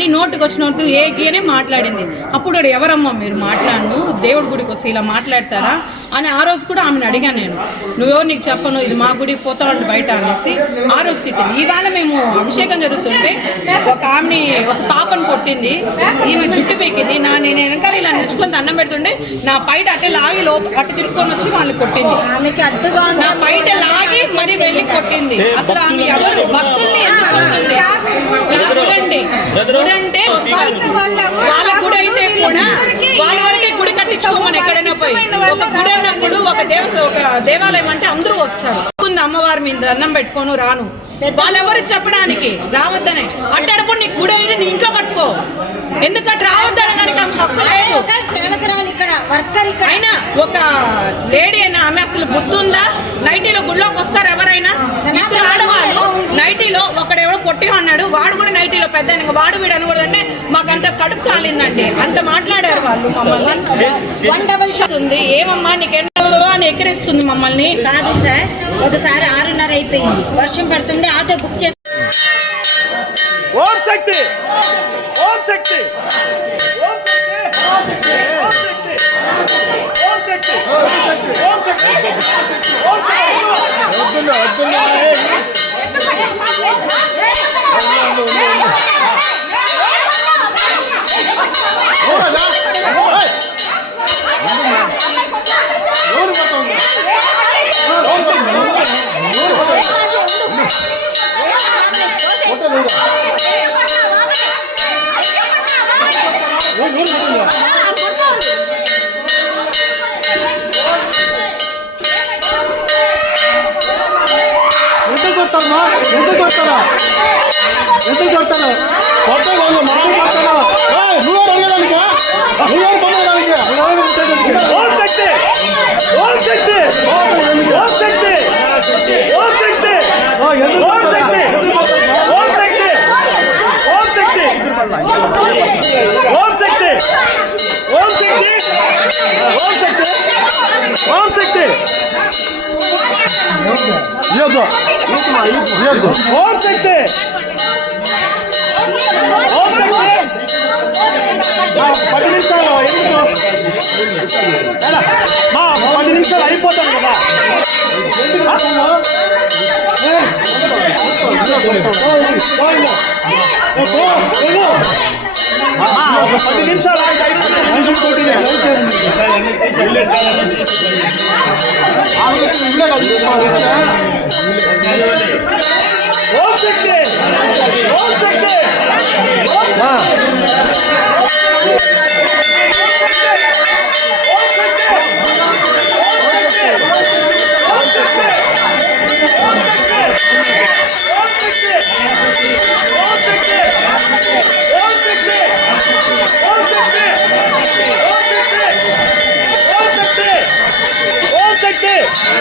అని నోటుకు వచ్చినట్టు ఏ గీయనే మాట్లాడింది. అప్పుడు ఎవరమ్మా మీరు మాట్లాడను? దేవుడి గుడికి వస్తే ఇలా మాట్లాడతారా? అని ఆ రోజు కూడా ఆమెను అడిగాను నేను. నువ్వెవరు నీకు చెప్పను? ఇది మా గుడికి పోతావు బయట అనేసి ఆ రోజు తిట్టింది. ఇవాళ మేము అభిషేకం జరుగుతుంటే ఒక ఆమెని ఒక పాపను కొట్టింది. ఈమె జుట్టు పీకింది. నా నేను వెనకాల ఇలా నిలుచుకొని దండం పెడుతుంటే నా పైట అట్టే లాగి లోప అటు తిరుక్కొని వచ్చి వాళ్ళు కొట్టింది. నా బయట లాగి మరి వెళ్ళి కొట్టింది. అసలు ఆమె ఎవరు? భక్తుల్ని గుడంటే వాళ్ళ గుడి అయితే కూడా వాళ్ళ వరకే గుడి కట్టించుకోమని ఎక్కడైనా పోయి ఒక గుడి అన్నప్పుడు ఒక దేవ ఒక దేవాలయం అంటే అందరూ వస్తారు. అమ్మవారి మీద దండం పెట్టుకోను రాను. వాళ్ళెవరు చెప్పడానికి? రావద్దనే. అంటేటప్పుడు నీ గుడి అయితే నీ ఇంట్లో కట్టుకో. ఎందుకంటే రావద్దనే సేవకురాలు ఇక్కడ వర్కర్ ఇక్కడ. అయినా ఒక లేడీ అయినా ఆమె అసలు బుద్ధి ఉందా నైటీలో గుళ్ళోకి వస్తారు ఎవరైనా ఇద్దరు ఆడవాళ్ళు నైటీలో ఒకడు ఎవడో పొట్టిగా ఉన్నాడు వాడు కూడా నైటీలో పెద్ద ఆయన, వాడు వీడు అనకూడదు అంటే మాకు అంత కడుపు కాలిందండి అంత మాట్లాడారు వాళ్ళు మమ్మల్ని వన్ డబల్ షాట్ ఉంది ఏమమ్మా నీకెన్నో అని ఎక్కిరిస్తుంది మమ్మల్ని కాదు సార్ ఒకసారి ఆరున్నర అయిపోయింది వర్షం పడుతుంది ఆటో బుక్ చేసి ఓం శక్తి ఓం శక్తి ఓం శక్తి ఓం శక్తి ఓం శక్తి ఓం శక్తి ఓం శక్తి ఓం శక్తి ఎంత కొడతారమ్మా ఎంత కొడతారా ఎంత కొడతారు కొత్త వాళ్ళు మనం కొడతారా నువ్వు అడగడానికి నువ్వు అడగడానికి ஓம் சக்தி ஓம் சக்தி யோகோ யோகோ ஓம் சக்தி ஓம் சக்தி పది నిమిషాలు మా పది నిమిషాలు అయిపోతాం కదా పోయిందా పది నిమిషాలు ఆగి అయిపోతుంది ఇల్లే కదా ఓం శక్తి ఓం శక్తి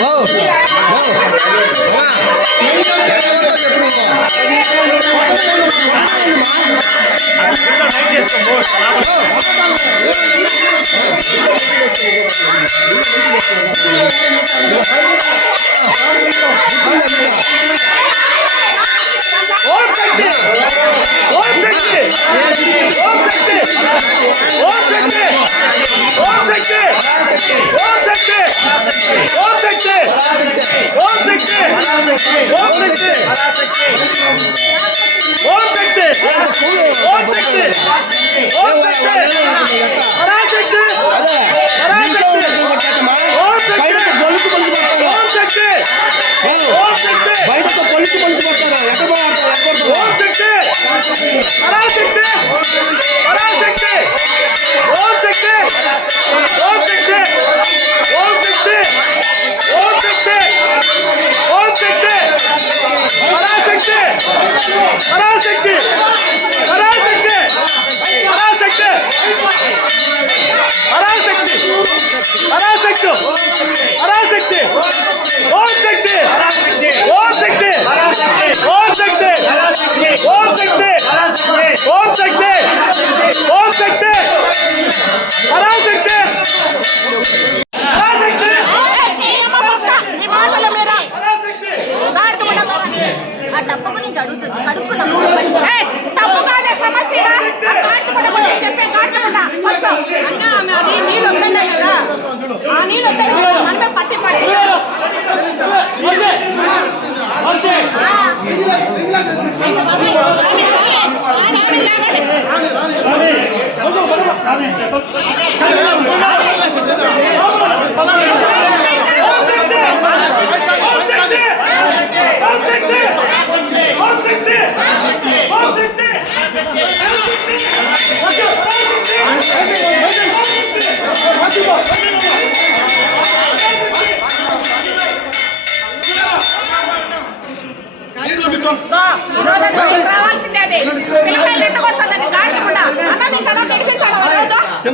Oh, take it! Oh, take it! Oh, take it! Oh, take it! శక్తి ఓం శక్తి ఓం శక్తి ఓం శక్తి ఓం శక్తి ఓం శక్తి ఓం శక్తి పరాశక్తి బయటకు పొలుసు పొలుసు బయటకు పొలుసు పొలుసు ఎక్కడ పోతారు ఎక్కడ పరాశక్తి పరాశక్తి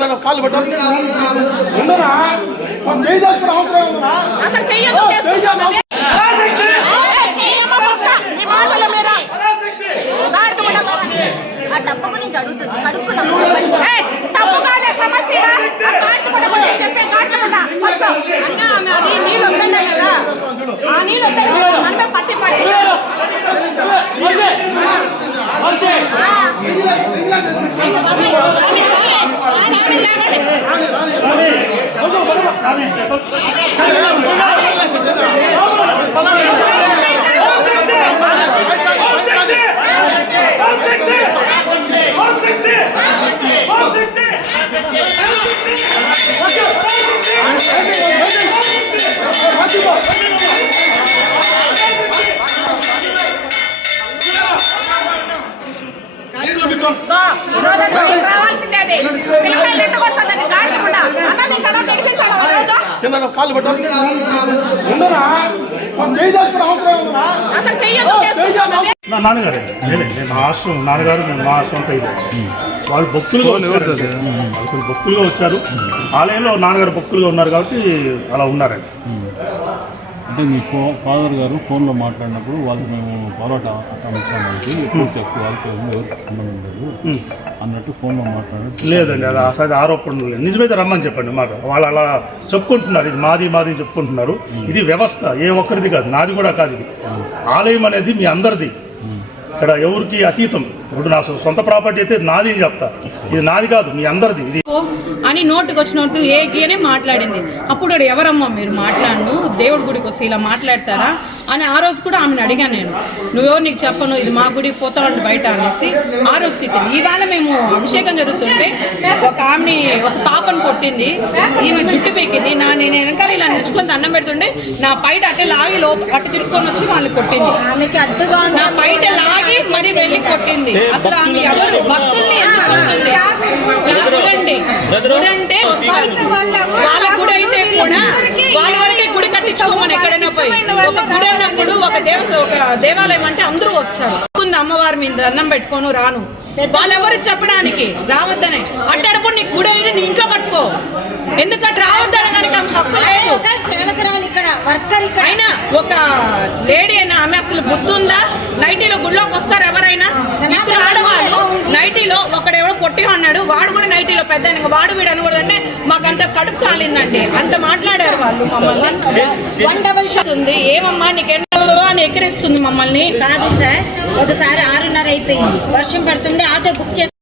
పెట్టాను కాళ్ళు పెట్టాను ఉండరా? చేయాల్సిన అవసరం ఉందా One, two, three! కాళ్ళు పెట్టు. ఉండరా? అవసరం ఉందా నాన్నగారే నేనే నేను మా ఆశ్రమం నాన్నగారు నేను మా సొంత ఇది. వాళ్ళు భక్తులుగా వచ్చారు. భక్తులుగా వచ్చారు. ఆలయంలో నాన్నగారు భక్తులుగా ఉన్నారు కాబట్టి అలా ఉన్నారండి. అంటే మీ ఫో ఫాదర్ గారు ఫోన్లో మాట్లాడినప్పుడు వాళ్ళకి మేము పరోటా వాళ్ళకి. ఎక్కువ తక్కువ వాళ్ళకి ఎవరికి సంబంధం లేదు అన్నట్టు ఫోన్లో మాట్లాడారు. లేదండి అది అసలు ఆరోపణలు లేదు. నిజమైతే రమ్మని చెప్పండి మాట. వాళ్ళు అలా చెప్పుకుంటున్నారు ఇది మాది మాది చెప్పుకుంటున్నారు. ఇది వ్యవస్థ ఏ ఒక్కరిది కాదు నాది కూడా కాదు ఇది. ఆలయం అనేది మీ అందరిది. ఇక్కడ ఎవరికి అతీతం. ఇప్పుడు నా సొంత ప్రాపర్టీ అయితే నాది అని చెప్తా. ఇది నాది కాదు మీ అందరిది. ఇది అని నోటుకు వచ్చినట్టు ఏ గీనే మాట్లాడింది. అప్పుడు ఎవరమ్మా మీరు మాట్లాడను? దేవుడి గుడికి వస్తే ఇలా మాట్లాడతారా? అని ఆ రోజు కూడా ఆమెను అడిగాను నేను. నువ్వెవరు నీకు చెప్పను? ఇది మా గుడికి పోతావంటే బయట అనేసి ఆ రోజు తిట్టింది. ఈవేళ మేము అభిషేకం జరుగుతుంటే ఒక ఆమెని ఒక పాపను కొట్టింది. ఈమె జుట్టు పెక్కింది నా నేను వెనకాల ఇలా నిలుచుకొని దండం పెడుతుంటే నా బయట అట్టే లాగి లోప అటు తిరుక్కొని వచ్చి వాళ్ళు కొట్టింది. నా బయట లాగి మరి వెళ్ళి కొట్టింది. అసలు ఆమె ఎవరు? భక్తుల్ని ఎందుకు కొడుతుంది? ఇది గుడండి గుడంటే వాళ్ళ గుడి అయితే కూడా వాళ్ళ వరకే గుడి కట్టించుకోమని ఎక్కడైనా పోయి ఒక గుడి అన్నప్పుడు ఒక దేవ ఒక దేవాలయం అంటే అందరూ వస్తారు. అమ్మవారి మీద దండం పెట్టుకోను రాను. వాళ్ళెవరు చెప్పడానికి? రావద్దనే. అట్టేటప్పుడు నీ గుడి అయితే నీ ఇంట్లో కట్టుకో. ఎందుకంటే రావద్దని కనుక హక్కు లేదు. ఒక సేవకురాలు ఇక్కడ వర్కర్ ఇక్కడ. అయినా ఒక లేడీ అయినా ఆమె అసలు ఉందా నైటీలో గుళ్ళోకి వస్తారు ఎవరైనా? ఇద్దరు ఆడవాళ్ళు నైటీలో ఒకడెవడో పొట్టిగా ఉన్నాడు. వాడు కూడా నైటీలో పెద్ద. వాడు వీడు అనకూడదు అంటే మాకంత కడుపు కాలిందండి. అంత మాట్లాడారు వాళ్ళు మమ్మల్ని. వన్ డబల్ షాట్ ఉంది. ఏమమ్మా నీకెంత అని ఎక్కిరిస్తుంది మమ్మల్ని. కాదు సార్ ఒకసారి ఆరున్నర అయిపోయింది. వర్షం పడుతుండే ఆటో బుక్ చేసి